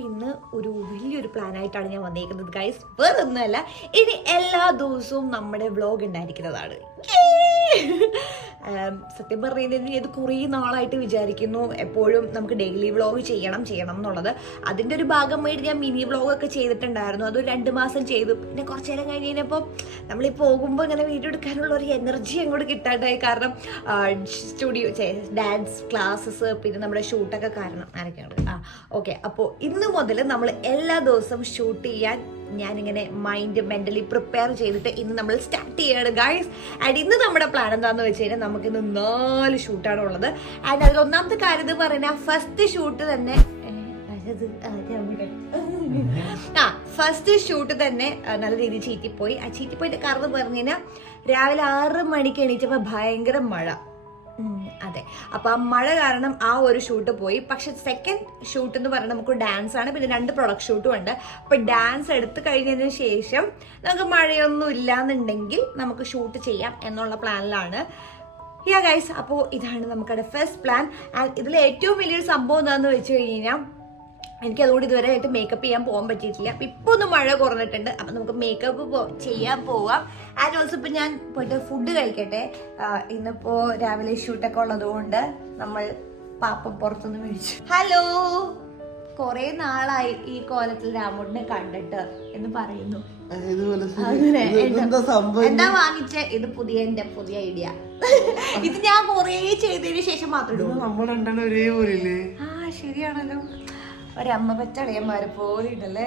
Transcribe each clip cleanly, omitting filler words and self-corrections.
അപ്പം ഇന്ന് ഒരു വലിയൊരു പ്ലാനായിട്ടാണ് ഞാൻ വന്നേക്കുന്നത് ഗൈസ്. വേറെ ഒന്നുമല്ല, ഇനി എല്ലാ ദിവസവും നമ്മുടെ വ്ളോഗ് ഉണ്ടായിരിക്കുന്നതാണ്. സത്യം പറഞ്ഞാൽ ഇത് കുറേ നാളായിട്ട് വിചാരിക്കുന്നു എപ്പോഴും നമുക്ക് ഡെയിലി വ്ളോഗ് ചെയ്യണം എന്നുള്ളത്. അതിൻ്റെ ഒരു ഭാഗമായിട്ട് ഞാൻ മിനി വ്ളോഗൊക്കെ ചെയ്തിട്ടുണ്ടായിരുന്നു. അത് 2 മാസം ചെയ്തു. പിന്നെ കുറച്ച് നേരം കഴിഞ്ഞ് കഴിഞ്ഞപ്പോൾ നമ്മൾ ഈ പോകുമ്പോൾ ഇങ്ങനെ വീഡിയോ എടുക്കാനുള്ള ഒരു എനർജി അങ്ങോട്ട് കിട്ടാണ്ടായി. കാരണം സ്റ്റുഡിയോ ഡാൻസ് ക്ലാസ്സസ് പിന്നെ നമ്മുടെ ഷൂട്ടൊക്കെ കാരണം ആരൊക്കെയാണ്. ഓക്കെ, അപ്പോൾ ഇന്ന് മുതൽ നമ്മൾ എല്ലാ ദിവസവും ഷൂട്ട് ചെയ്യാൻ ഞാനിങ്ങനെ മെന്റലി പ്രിപ്പയർ ചെയ്തിട്ട് ഇന്ന് നമ്മൾ സ്റ്റാർട്ട് ചെയ്യാണ് ഗൈസ്. ആൻഡ് ഇന്ന് നമ്മുടെ പ്ലാൻ എന്താണെന്ന് വെച്ച് കഴിഞ്ഞാൽ നമുക്കിന്ന് 4 ഷൂട്ടാണ് ഉള്ളത്. ആൻഡ് അതിൽ ഒന്നാമത്തെ കാര്യം എന്ന് പറഞ്ഞാൽ ഫസ്റ്റ് ഷൂട്ട് തന്നെ നല്ല രീതിയിൽ ചീറ്റിപ്പോയി. ആ ചീറ്റിപ്പോയിട്ട് കാരണം പറഞ്ഞു കഴിഞ്ഞാൽ രാവിലെ 6 മണിക്ക് എണീറ്റപ്പോൾ ഭയങ്കര മഴ. അതെ, അപ്പൊ ആ മഴ കാരണം ആ ഒരു ഷൂട്ട് പോയി. പക്ഷെ സെക്കൻഡ് ഷൂട്ട് എന്ന് പറഞ്ഞാൽ നമുക്ക് ഡാൻസ് ആണ്, പിന്നെ 2 പ്രൊഡക്റ്റ് ഷൂട്ടും ഉണ്ട്. അപ്പൊ ഡാൻസ് എടുത്തു കഴിഞ്ഞതിന് ശേഷം നമുക്ക് മഴയൊന്നും ഇല്ലാന്നുണ്ടെങ്കിൽ നമുക്ക് ഷൂട്ട് ചെയ്യാം എന്നുള്ള പ്ലാനിലാണ്. ഗൈസ്, അപ്പോൾ ഇതാണ് നമ്മുടെ ഫസ്റ്റ് പ്ലാൻ. ആൻഡ് ഇതിൽ ഏറ്റവും വലിയൊരു സംഭവം എന്താണെന്ന് വെച്ച് കഴിഞ്ഞാൽ എനിക്ക് അതുകൊണ്ട് ഇതുവരെ ആയിട്ട് മേക്കപ്പ് ചെയ്യാൻ പോകാൻ പറ്റിയിട്ടില്ല. അപ്പം ഇപ്പോൾ ഒന്ന് മഴ കുറഞ്ഞിട്ടുണ്ട്. അപ്പം നമുക്ക് മേക്കപ്പ് ചെയ്യാൻ പോവാം. ആൻഡ് ഓൾസോ ഇപ്പം ഞാൻ പോയിട്ട് ഫുഡ് കഴിക്കട്ടെ. ഇന്നിപ്പോൾ രാവിലെ ഷൂട്ടൊക്കെ ഉള്ളതുകൊണ്ട് നമ്മൾ പാപ്പം പുറത്തുനിന്ന് മേടിച്ചു. ഹലോ, കുറെ നാളായി ഈ കോലത്തിൽ രാമോട്ടിനെ കണ്ടിട്ട് എന്ന് പറയുന്നു. എന്താ വാങ്ങിച്ച? ഇത് എന്റെ പുതിയ ഐഡിയ. ഇത് ഞാൻ കൊറേ ചെയ്തതിന് ശേഷം മാത്രമേ. ശരിയാണല്ലോ, ഒരമ്മ പറ്റളിയന്മാരെ പോയിട്ടല്ലേ.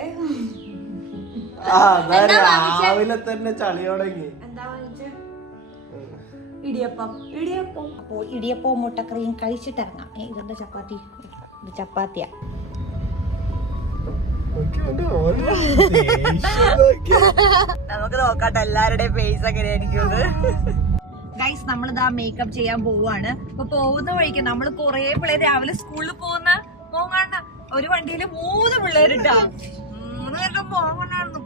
രാവിലെ തന്നെ ചളിയോടങ്ങി. എന്താ വാങ്ങിച്ച? ഇടിയപ്പം. അപ്പൊ ഇടിയപ്പവും മുട്ടക്കറിയും കഴിച്ചിട്ടിറങ്ങാം. ഇതെന്താ ചപ്പാത്തി? ഇത് ചപ്പാത്തിയാ. നമുക്ക് നോക്കാട്ടെ എല്ലാവരുടെയും ഫേസ് എങ്ങനെയായിരിക്കും. ഗൈസ്, നമ്മളിതാ മേക്കപ്പ് ചെയ്യാൻ പോവാണ്. അപ്പൊ പോകുന്ന വഴിക്ക് നമ്മൾ കൊറേ പിള്ളേര് രാവിലെ സ്കൂളിൽ പോകുന്ന പോകാണ്ട ഒരു വണ്ടിയില് 3 പിള്ളേരിട്ടാ. 3 പേരുടെ പോകണ്ടായിരുന്നു.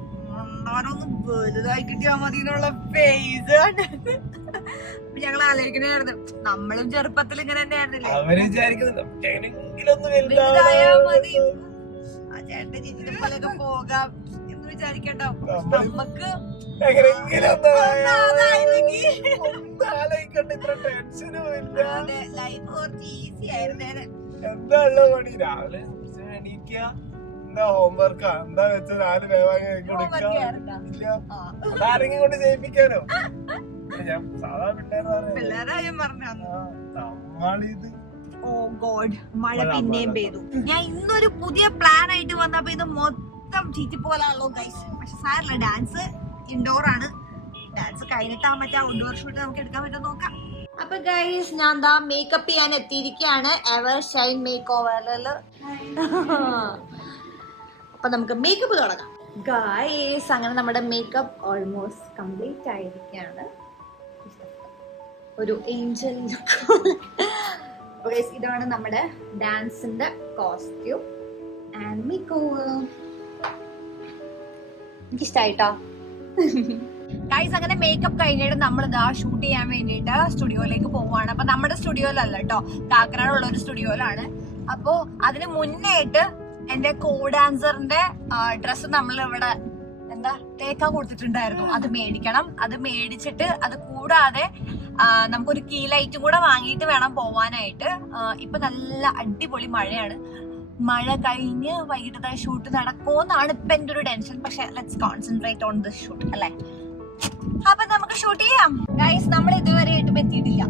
ഒന്ന് വലുതായി കിട്ടിയാ മതി എന്നുള്ള ഫേസ് കണ്ടിട്ട് ഞങ്ങൾ ആലോചിക്കണായിരുന്നു. നമ്മളും ചെറുപ്പത്തിൽ ഇങ്ങനെ തന്നെ ആയിരുന്നില്ലേ, വലുതായാ മതി ആ ചേട്ടന്റെ ചിറ്റിനെ പോലെയൊക്കെ പോകാം എന്ന് വിചാരിക്കട്ടോ. നമുക്ക് ലൈഫ് കുറച്ച് ഈസി ആയിരുന്നേനെ. എന്താ ഉള്ള പണി? രാവിലെ എണീക്കുക, എന്താ ഹോംവർക്കാ, എന്താ വെച്ച 4 ആരെങ്കിലും കൊണ്ട് ചെയ്യിപ്പിക്കാനോ? ഞാൻ സാധാ പിള്ളേരായും പറഞ്ഞു. നമ്മളിത് ഓ ഗോഡ്, മഴ പിന്നെയും പെയ്തു. ഞാൻ ഇന്നൊരു പുതിയ പ്ലാൻ ആയിട്ട് വന്നപ്പോ ഇത് മൊത്തം ചീറ്റിപ്പോലാണല്ലോ ഗൈസ്. പക്ഷെ സാറില്ല, ഡാൻസ് ഇൻഡോർ ആണ്. ഡാൻസ് കഴിഞ്ഞിട്ടാ മറ്റേ ഔട്ട്ഡോർ ഷൂട്ട് നമുക്ക് എടുക്കാൻ പറ്റുമോ നോക്കാം. അപ്പൊ ഗൈസ്, ഞാൻ എന്താ മേക്കപ്പ് ചെയ്യാൻ എത്തിയിരിക്കുകയാണ് എവർ ഷൈൻ മേക്ക് ഓവറില്. അപ്പൊ നമുക്ക് മേക്കപ്പ് തുടങ്ങാം ഗൈസ്. അങ്ങനെ നമ്മുടെ മേക്കപ്പ് ഓൾമോസ്റ്റ് കംപ്ലീറ്റ് ആയിരിക്കുകയാണ്. ഒരു ഏഞ്ചൽ ലുക്ക്. ഇതാണ് നമ്മുടെ ഡാൻസിന്റെ കോസ്റ്റ്യൂം ആൻഡ് മേക്ക് ഓവർ. എനിക്കിഷ്ടായിട്ടോ ഗൈസ്. അങ്ങനെ മേക്കപ്പ് കഴിഞ്ഞിട്ട് നമ്മൾ ഇതാ ഷൂട്ട് ചെയ്യാൻ വേണ്ടിയിട്ട് സ്റ്റുഡിയോയിലേക്ക് പോവാണ്. അപ്പൊ നമ്മുടെ സ്റ്റുഡിയോയിലല്ല കേട്ടോ, കാക്കനാടുള്ള ഒരു സ്റ്റുഡിയോയിലാണ്. അപ്പോ അതിന് മുന്നേ ആയിട്ട് എന്റെ കോ ഡാൻസറിന്റെ ഡ്രസ്സ് നമ്മൾ ഇവിടെ എന്താ തേക്കാൻ കൊടുത്തിട്ടുണ്ടായിരുന്നു. അത് മേടിക്കണം. അത് മേടിച്ചിട്ട് അത് കൂടാതെ നമുക്കൊരു കീ ലൈറ്റും കൂടെ വാങ്ങിയിട്ട് വേണം പോവാനായിട്ട്. ഇപ്പൊ നല്ല അടിപൊളി മഴയാണ്. മഴ കഴിഞ്ഞ് വൈകിട്ടത്തെ ഷൂട്ട് നടക്കുമെന്നാണ് ഇപ്പൊ എന്റെ ഒരു ടെൻഷൻ. പക്ഷെ let's concentrate on this shoot അല്ലേ. അപ്പൊ നമുക്ക് ഷൂട്ട് ചെയ്യാം ഗൈസ്. നമ്മൾ ഇതുവരെ ആയിട്ടും എത്തിയിട്ടില്ല.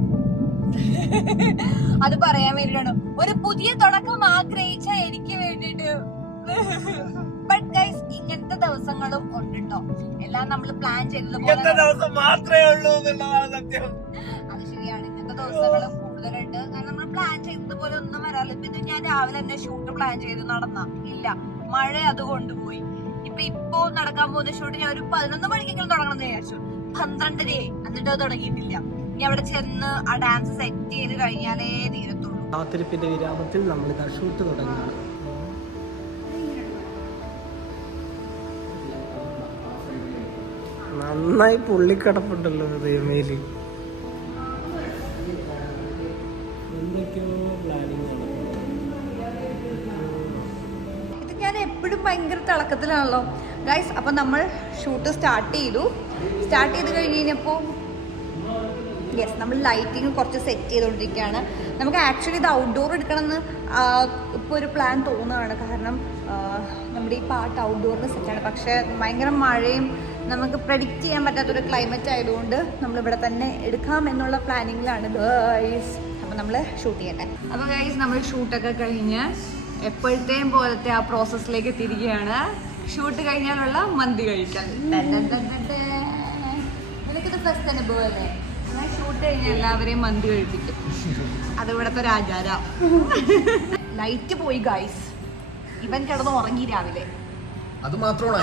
അത് പറയാൻ വേണ്ടിയിട്ടാണ് ഒരു പുതിയ തുടക്കം ആഗ്രഹിച്ച എനിക്ക് വേണ്ടിട്ട്. ബട്ട് ഗൈസ്, ഇങ്ങനത്തെ ദിവസങ്ങളും ഉണ്ട് കേട്ടോ. എല്ലാം നമ്മൾ പ്ലാൻ ചെയ്തതുപോലെ മാത്രമേ ഉള്ളൂ എന്നുള്ളതാണ് സത്യം. അത് ശരിയാണ്, ഇങ്ങനത്തെ ദിവസങ്ങളും കൂടുതലുണ്ട്. കാരണം നമ്മൾ പ്ലാൻ ചെയ്തതുപോലെ ഒന്നും വരാറില്ല. പിന്നെ ഞാൻ രാവിലെ തന്നെ ഷൂട്ട് പ്ലാൻ ചെയ്ത് നടന്ന ഇല്ല, മഴ അത് കൊണ്ടുപോയി. ഇപ്പൊ നടക്കാൻ പോകുന്ന ഷൂട്ട് ഞാൻ ഒരു 11 മണിക്കെങ്കിലും തുടങ്ങണം എന്ന് വിചാരിച്ചു. 12 എന്നിട്ട് അത് തുടങ്ങിയിട്ടില്ല. ഇനി അവിടെ ചെന്ന് ആ ഡാൻസ് സെറ്റ് ചെയ്ത് കഴിഞ്ഞാലേ തീരത്തുള്ളൂ. കാത്തിരിപ്പിന്റെ വിരാമത്തിൽ നമ്മൾ ഷൂട്ട് തുടങ്ങുകയാണ്. നന്നായി പുള്ളിക്കടപ്പുണ്ടല്ലോ ദൈവമേലി. എന്തൊക്കെയോ പ്ലാനിങ് ഇപ്പോഴും ഭയങ്കര തിളക്കത്തിലാണല്ലോ ഗൈസ്. അപ്പം നമ്മൾ ഷൂട്ട് സ്റ്റാർട്ട് ചെയ്ത് കഴിഞ്ഞ് കഴിഞ്ഞപ്പോൾ യെസ്, നമ്മൾ ലൈറ്റിങ് കുറച്ച് സെറ്റ് ചെയ്തുകൊണ്ടിരിക്കുകയാണ്. നമുക്ക് ആക്ച്വലി ഇത് ഔട്ട്ഡോർ എടുക്കണമെന്ന് ഇപ്പോൾ ഒരു പ്ലാൻ തോന്നുകയാണ്. കാരണം നമ്മുടെ ഈ പാട്ട് ഔട്ട്ഡോറിന് സെറ്റാണ്. പക്ഷേ ഭയങ്കര മഴയും നമുക്ക് പ്രെഡിക്റ്റ് ചെയ്യാൻ പറ്റാത്തൊരു ക്ലൈമറ്റ് ആയതുകൊണ്ട് നമ്മളിവിടെ തന്നെ എടുക്കാം എന്നുള്ള പ്ലാനിങ്ങിലാണ് ഗൈസ്. അപ്പം നമ്മൾ ഷൂട്ട് ചെയ്യട്ടെ. അപ്പോൾ ഗൈസ്, നമ്മൾ ഷൂട്ടൊക്കെ കഴിഞ്ഞ് എപ്പോഴത്തെയും പോലത്തെ ആ പ്രോസസ്സിലേക്ക് എത്തിയിരിക്കുകയാണ്. ഷൂട്ട് കഴിഞ്ഞാലുള്ള മന്തി കഴിക്കാൻ. നിനക്കിത് ഫസ്റ്റ് അനുഭവം അല്ലേ? ഞാൻ ഷൂട്ട് കഴിഞ്ഞാൽ എല്ലാവരെയും മന്തി കഴിപ്പിക്കും. അത് ഇവിടുത്തെ ഒരു ആചാരം. ലൈറ്റ് പോയി ഗൈസ്. ഇവൻ കിടന്ന് ഉറങ്ങി രാവിലെ. അത് മാത്രമല്ല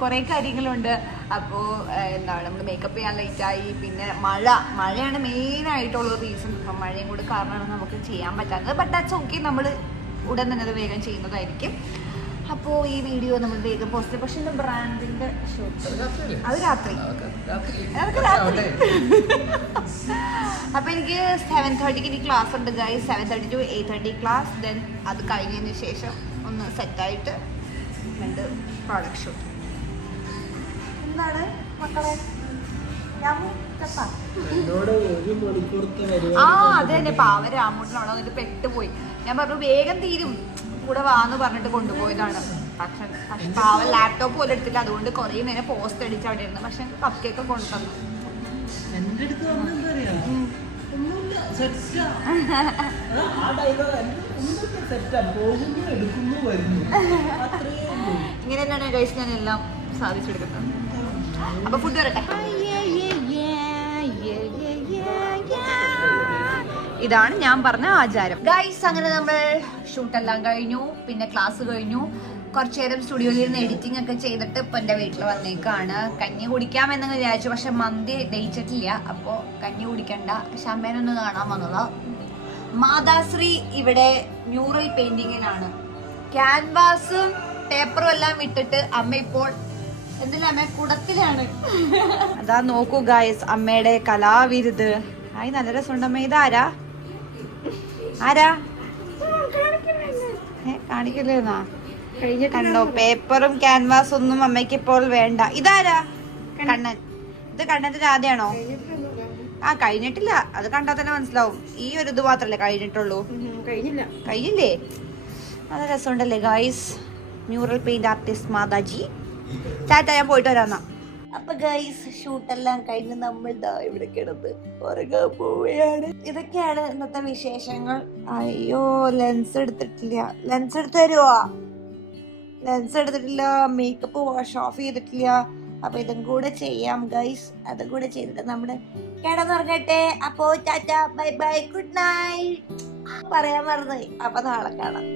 കുറെ കാര്യങ്ങളുണ്ട്. അപ്പോൾ എന്താണ്, നമ്മൾ മേക്കപ്പ് ചെയ്യാൻ ലേറ്റായി. പിന്നെ മഴയാണ് മെയിൻ ആയിട്ടുള്ള റീസൺ. അപ്പം മഴയും കൂടി കാരണമാണ് നമുക്ക് ചെയ്യാൻ പറ്റാത്തത്. ബട്ട് ദാറ്റ്സ് ഓക്കെ, നമ്മൾ ഉടൻ തന്നെ അത് വേഗം ചെയ്യുന്നതായിരിക്കും. അപ്പോൾ ഈ വീഡിയോ നമ്മൾ വേഗം പോസ്റ്റ് ചെയ്യും. പക്ഷെ ബ്രാൻഡിന്റെ ഷൂട്ട് അത് രാത്രി. അപ്പൊ എനിക്ക് 7:30 ഇനി ക്ലാസ് ഉണ്ട് ഗൈസ്. 7:30 to 8:30 class. ദെൻ അത് കഴിഞ്ഞതിന് ശേഷം ഒന്ന് സെറ്റായിട്ട് രണ്ട് പ്രോഡക്റ്റ് ഷൂട്ട്. എന്താണ് മക്കളെ? അത് തന്നെ പാവ രാമൂട്ടിനാണോ എന്നിട്ട് പെട്ടുപോയി. ഞാൻ പറഞ്ഞു വേഗം തീരും, കൂടെ വാന്ന് പറഞ്ഞിട്ട് കൊണ്ടുപോയതാണ്. പക്ഷെ പാവം ലാപ്ടോപ്പ് പോലും എടുത്തില്ല. അതുകൊണ്ട് കുറേ നേരം പോസ്റ്റ് അടിച്ച് അവിടെ ഇരുന്നു. പക്ഷെ കപ്പ് കേക്ക് കൊണ്ടുതന്നു. ഇങ്ങനെ തന്നെയാണ് കഴിച്ച് ഞാൻ എല്ലാം സാധിച്ചെടുക്കുന്നത്. അപ്പൊ ഫുഡ് വരട്ടെ. ഇതാണ് ഞാൻ പറഞ്ഞ ആചാരം ഗൈസ്. അങ്ങനെ നമ്മൾ ഷൂട്ടെല്ലാം കഴിഞ്ഞു. പിന്നെ ക്ലാസ് കഴിഞ്ഞു. കുറച്ചു നേരം സ്റ്റുഡിയോയിൽ ഇരുന്ന് എഡിറ്റിംഗ് ഒക്കെ ചെയ്തിട്ട് ഇപ്പൊ എന്റെ വീട്ടിൽ വന്നേക്കാണ്. കഞ്ഞി കുടിക്കാമെന്ന് വിചാരിച്ചു. പക്ഷെ മന്തി ദഹിച്ചിട്ടില്ല. അപ്പോ കഞ്ഞി കുടിക്കണ്ട, ശമ്പേനൊന്ന് കാണാൻ വന്നതാ. മാതാശ്രീ ഇവിടെ മ്യൂറൽ പെയിന്റിങ്ങിനാണ്. ക്യാൻവാസും പേപ്പറും എല്ലാം ഇട്ടിട്ട് അമ്മ ഇപ്പോൾ എന്തിനാ അമ്മ കുടത്തിലാണ്. അതാ നോക്കൂ ഗൈസ്, അമ്മയുടെ കലാവിരുത്. ആയി നല്ല രസമുണ്ടമ്മ. ഇതാരാ കാണിക്കില്ലെന്നാ? കണ്ടോ, പേപ്പറും ക്യാൻവാസ് ഒന്നും അമ്മയ്ക്ക് ഇപ്പോൾ വേണ്ട. ഇതാരാ? കണ്ണൻ. ഇത് കണ്ണന്റെ രാധയാണോ? ആ കഴിഞ്ഞിട്ടില്ല, അത് കണ്ടാൽ തന്നെ മനസ്സിലാവും. ഈ ഒരു ഇത് മാത്രല്ലേ കഴിഞ്ഞിട്ടുള്ളൂ? കഴിഞ്ഞില്ലേ? നല്ല രസമുണ്ടല്ലേ guys. Mural paint artist Mataji. Tata, ഞാൻ പോയിട്ട് വരാന്നാ. അപ്പൊ ഗൈസ്, ഷൂട്ടെല്ലാം കഴിഞ്ഞ് നമ്മൾ ഇവിടെ കിടന്ന് ഉറങ്ങാൻ പോവുകയാണ്. ഇതൊക്കെയാണ് ഇന്നത്തെ വിശേഷങ്ങൾ. അയ്യോ, ലെൻസ് എടുത്തിട്ടില്ല. ലെൻസ് എടുത്ത് തരുവോ? ലെൻസ് എടുത്തിട്ടില്ല. മേക്കപ്പ് വാഷ് ഓഫ് ചെയ്തിട്ടില്ല. അപ്പൊ ഇതും കൂടെ ചെയ്യാം ഗൈസ്. അതും കൂടെ ചെയ്തിട്ട് നമ്മള് കിടന്നുറങ്ങട്ടെ. അപ്പോ Tata, bye bye, good night പറയാൻ മറന്നുപോയി. അപ്പൊ നാളെ കാണാം.